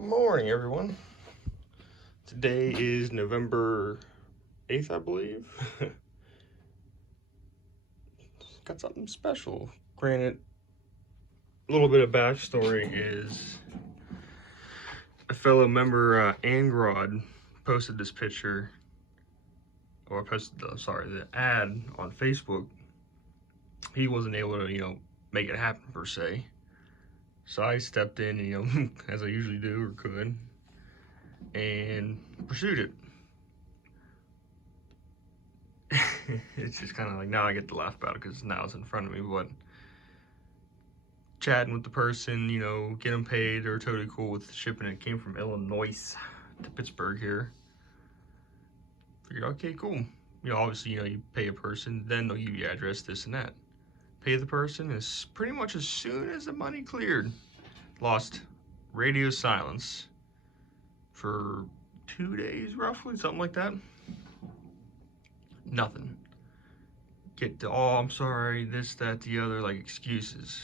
Morning, everyone. Today is November 8th, I believe. Got something special. Granted, a little bit of backstory is a fellow member, Angrod, posted this picture, or posted the ad on Facebook. He wasn't able to, make it happen per se. So I stepped in, as I usually do or could, and pursued it. It's just kind of like, now I get to laugh about it because now it's in front of me, but chatting with the person, get them paid. They're totally cool with shipping. It came from Illinois to Pittsburgh here. Figured, okay, cool. Obviously, you pay a person, then they'll give you address, this and that. Pay the person is pretty much as soon as the money cleared. Lost radio silence for 2 days, roughly, something like that. Nothing. Get to, oh, I'm sorry, this, that, the other, like excuses.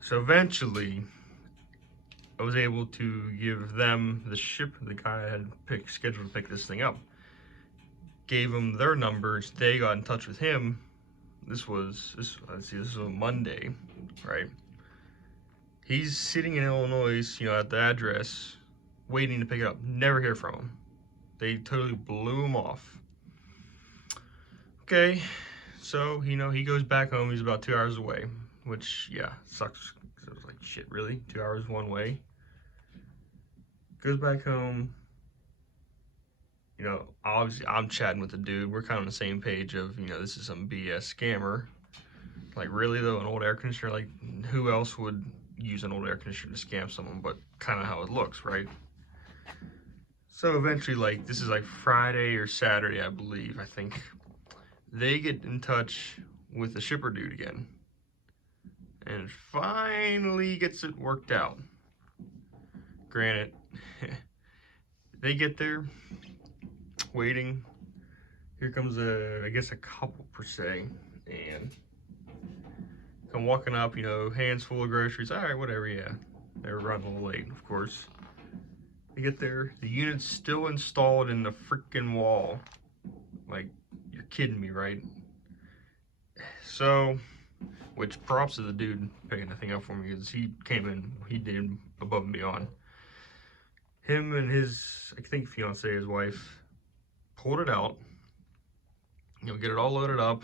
So eventually, I was able to give them the guy I had scheduled to pick this thing up. Gave them their numbers. They got in touch with him. This was a Monday, right? He's sitting in Illinois, at the address, waiting to pick it up. Never hear from him. They totally blew him off. Okay, so, he goes back home. He's about 2 hours away, which, yeah, sucks. So I was like, shit, really? 2 hours one way? Goes back home. Obviously I'm chatting with the dude. We're kind of on the same page of, this is some BS scammer. Like, really though, an old air conditioner? Like, who else would use an old air conditioner to scam someone? But kind of how it looks, right? So eventually, like, this is like Friday or Saturday, I believe, I think. They get in touch with the shipper dude again. And finally gets it worked out. Granted, they get there, waiting. Here comes I guess a couple per se, and come walking up, hands full of groceries. All right, whatever, yeah. They were running a little late, of course. They get there, the unit's still installed in the freaking wall. Like, you're kidding me, right? So, which props to the dude picking the thing up for me, because he came in, he did above and beyond. Him and his, I think, fiance, his wife, pulled it out, get it all loaded up.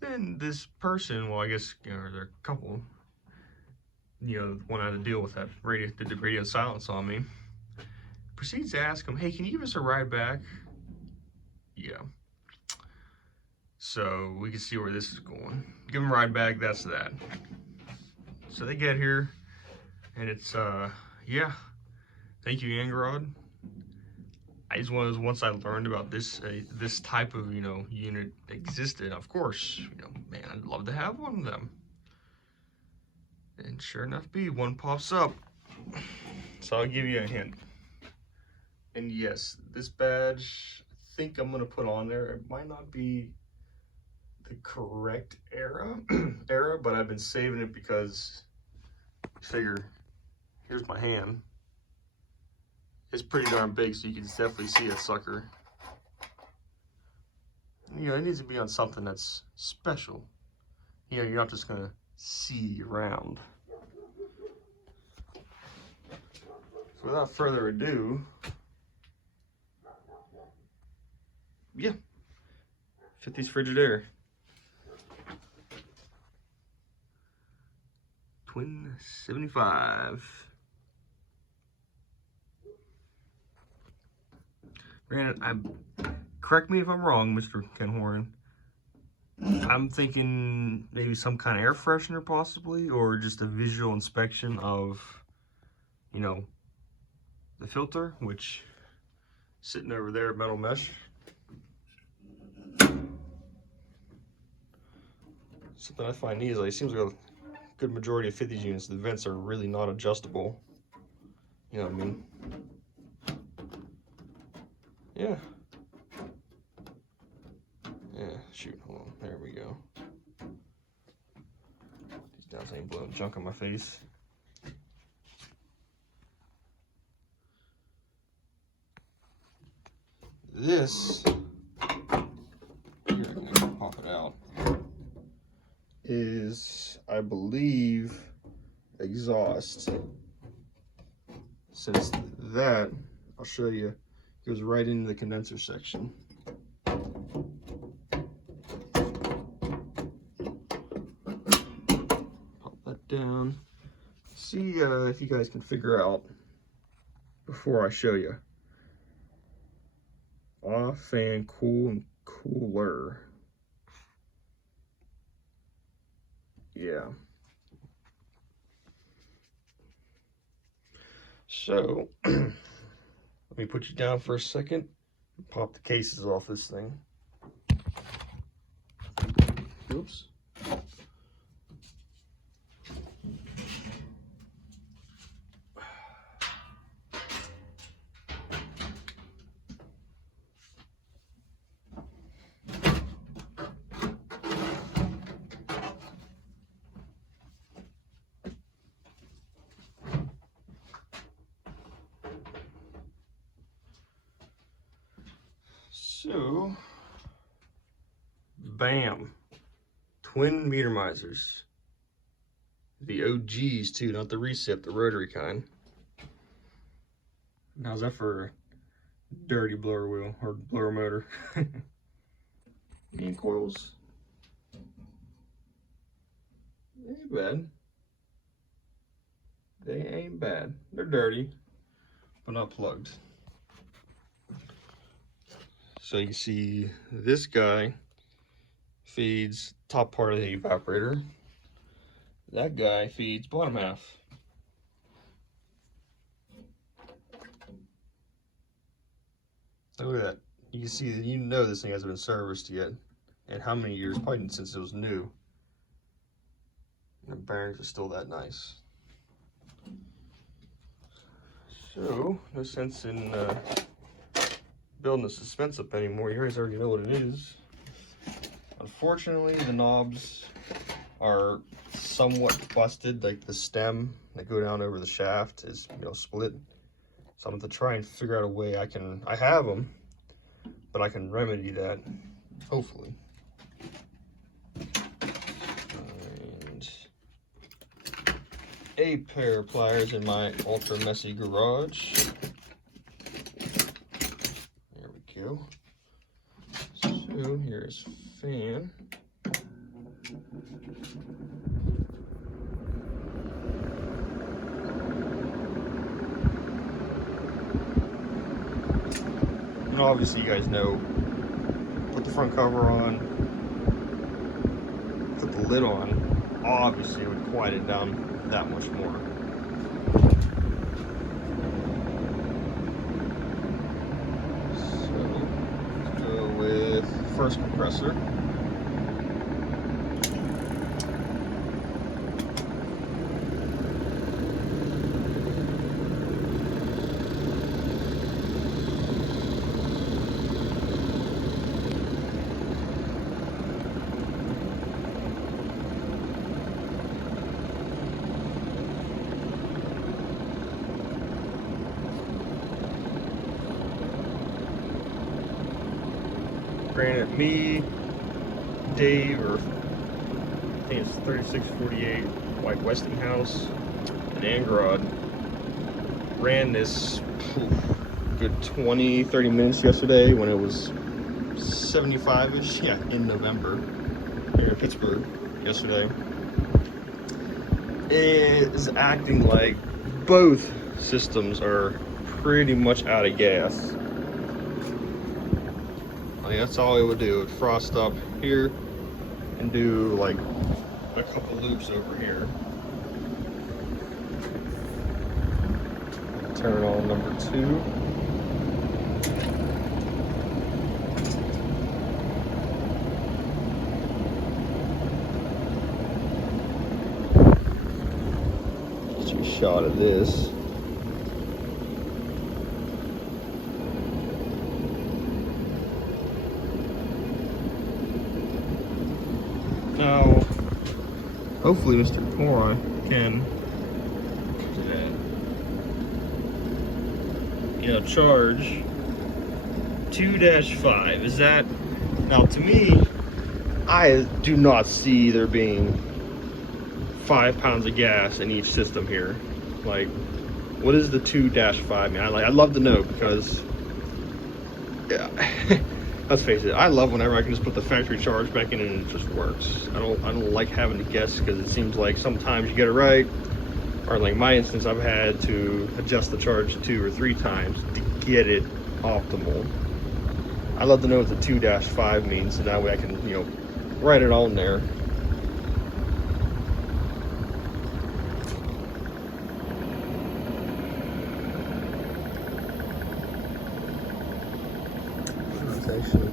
Then this person, well, I guess, they're a couple, one had to deal with that did the radio silence on me, proceeds to ask him, hey, can you give us a ride back? Yeah. So we can see where this is going. Give him a ride back, that's that. So they get here, and it's, yeah, thank you, Angrod. I just was, once I learned about this type of, unit existed, of course, man, I'd love to have one of them. And sure enough, one pops up. So I'll give you a hint. And yes, this badge, I think I'm gonna put on there. It might not be the correct era, but I've been saving it because I figure, here's my hand. It's pretty darn big, so you can definitely see a sucker. It needs to be on something that's special. You're not just gonna see around. So without further ado, yeah, 50's Frigidaire. Twin 75. Granted, correct me if I'm wrong, Mr. Ken Horan. I'm thinking maybe some kind of air freshener possibly, or just a visual inspection of, the filter, which sitting over there, metal mesh. Something I find easily. It seems like a good majority of 50's units, the vents are really not adjustable. You know what I mean? Yeah. Yeah, shoot, hold on, there we go. These guys ain't blowing junk on my face. This, here I can pop it out, is, I believe, exhaust. Since that, I'll show you, goes right into the condenser section. Pop that down. See if you guys can figure out before I show you. Off, fan, cool, and cooler. Yeah. So, let me put you down for a second. Pop the cases off this thing. Oops. So, bam, twin meter misers. The OGs too, not the recip, the rotary kind. How's that for a dirty blower wheel or blower motor? Bean coils, they ain't bad. They ain't bad. They're dirty, but not plugged. So you can see this guy feeds top part of the evaporator. That guy feeds bottom half. Look at that. You can see that, you know, this thing hasn't been serviced yet. And how many years? Probably since it was new. And the bearings are still that nice. So, no sense in building the suspense up anymore. You guys already know what it is. Unfortunately, the knobs are somewhat busted, like the stem that go down over the shaft is, you know, split. So I'm going to try and figure out a way I have them, but I can remedy that, hopefully. And a pair of pliers in my ultra messy garage. There we go. So here's fan. And obviously you guys know, put the front cover on, put the lid on, obviously it would quiet it down that much more. So let's go with first compressor. Granted, me, Dave, or I think it's 3648 White Westinghouse, and Angrod ran this good 20-30 minutes yesterday when it was 75-ish, yeah, in November here in Pittsburgh yesterday. It is acting like both systems are pretty much out of gas. That's all it would do. It would frost up here and do like a couple loops over here. Turn on number 2. Get you a shot of this. Now, hopefully Mr. Cora can, charge 2-5, is that, now to me, I do not see there being 5 pounds of gas in each system here. Like, what is the 2-5 mean? I'd love to know, because, yeah, let's face it, I love whenever I can just put the factory charge back in and it just works. I don't like having to guess, because it seems like sometimes you get it right, or like my instance, I've had to adjust the charge 2 or 3 times to get it optimal. I'd love to know what the 2-5 means, so that way I can, you know, write it on there. It's actually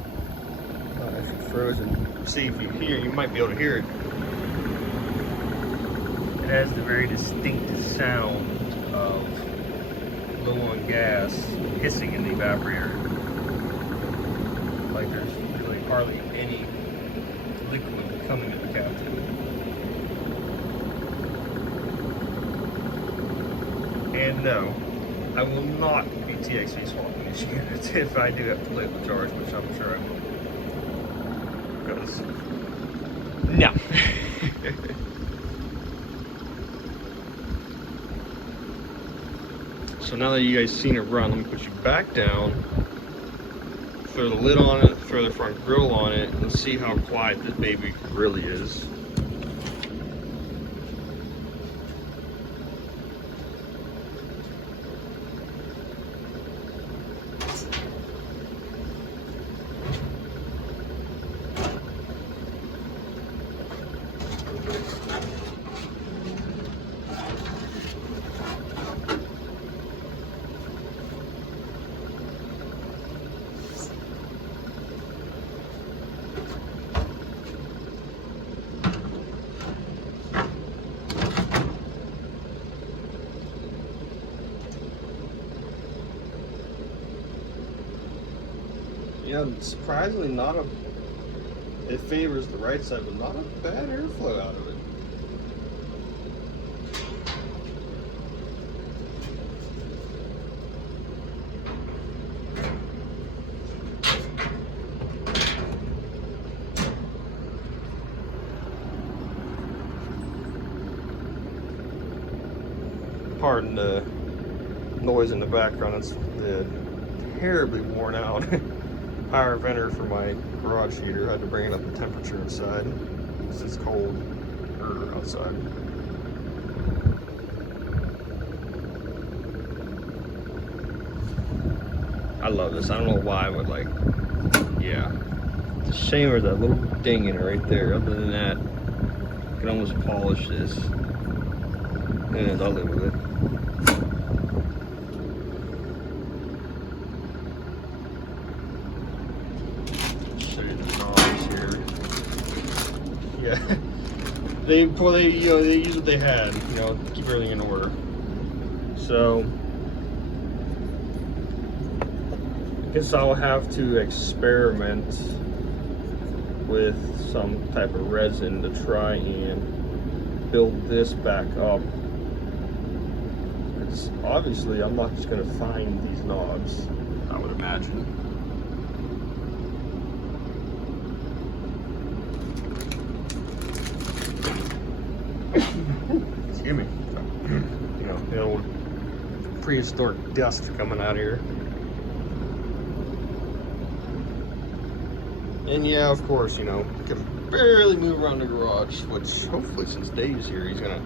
frozen. See if you hear, you might be able to hear it. It has the very distinct sound of low on gas hissing in the evaporator. Like there's really hardly any liquid coming at the captain. And no, I will not be TXV swapping this unit if I do have to play with the charge, which I'm sure I will. Because, no. So now that you guys seen it run, let me put you back down, throw the lid on it, throw the front grill on it, and see how quiet this baby really is. Yeah, surprisingly not a, it favors the right side, but not a bad airflow out of it. Pardon the noise in the background, it's the terribly worn out power venter for my garage heater. I had to bring it up the temperature inside because it's cold outside. I love this. I don't know why, but like, yeah. It's a shame there's that little ding in it right there. Other than that, I can almost polish this. And I'll live with it. Yeah, they use what they had, you know, to keep everything in order. So I guess I'll have to experiment with some type of resin to try and build this back up. Because obviously I'm not just gonna find these knobs, I would imagine. Excuse me. You know, the old prehistoric dust coming out here. And yeah, of course, you know, can barely move around the garage, which hopefully since Dave's here, he's gonna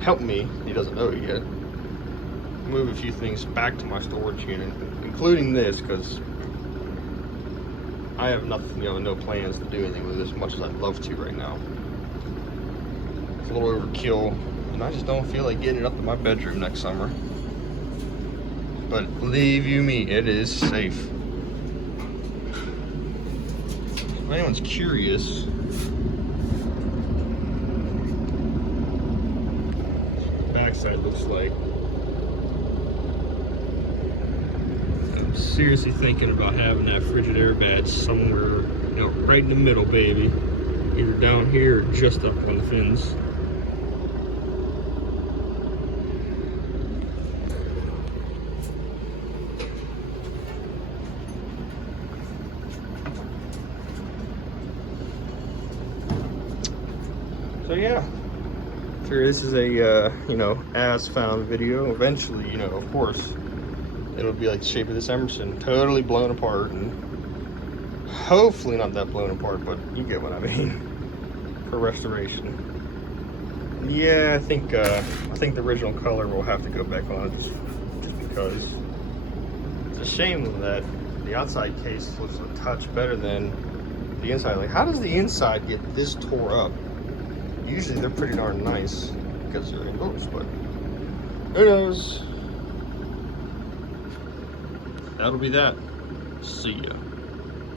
help me. He doesn't know it yet. Move a few things back to my storage unit, including this, because I have nothing, you know, no plans to do anything with it as much as I'd love to right now. It's a little overkill, and I just don't feel like getting it up to my bedroom next summer. But believe you me, it is safe. If anyone's curious, the backside looks like. I'm seriously thinking about having that Frigidaire badge somewhere, you know, right in the middle, baby. Either down here or just up on the fins. Sure, this is a, you know, as found video. Eventually, you know, of course, it'll be like the shape of this Emerson, totally blown apart, and hopefully not that blown apart, but you get what I mean, for restoration. Yeah, I think the original color will have to go back on it just because it's a shame that the outside case looks a touch better than the inside. Like, how does the inside get this tore up? Usually they're pretty darn nice because they're indoors, but who knows? That'll be that. See ya.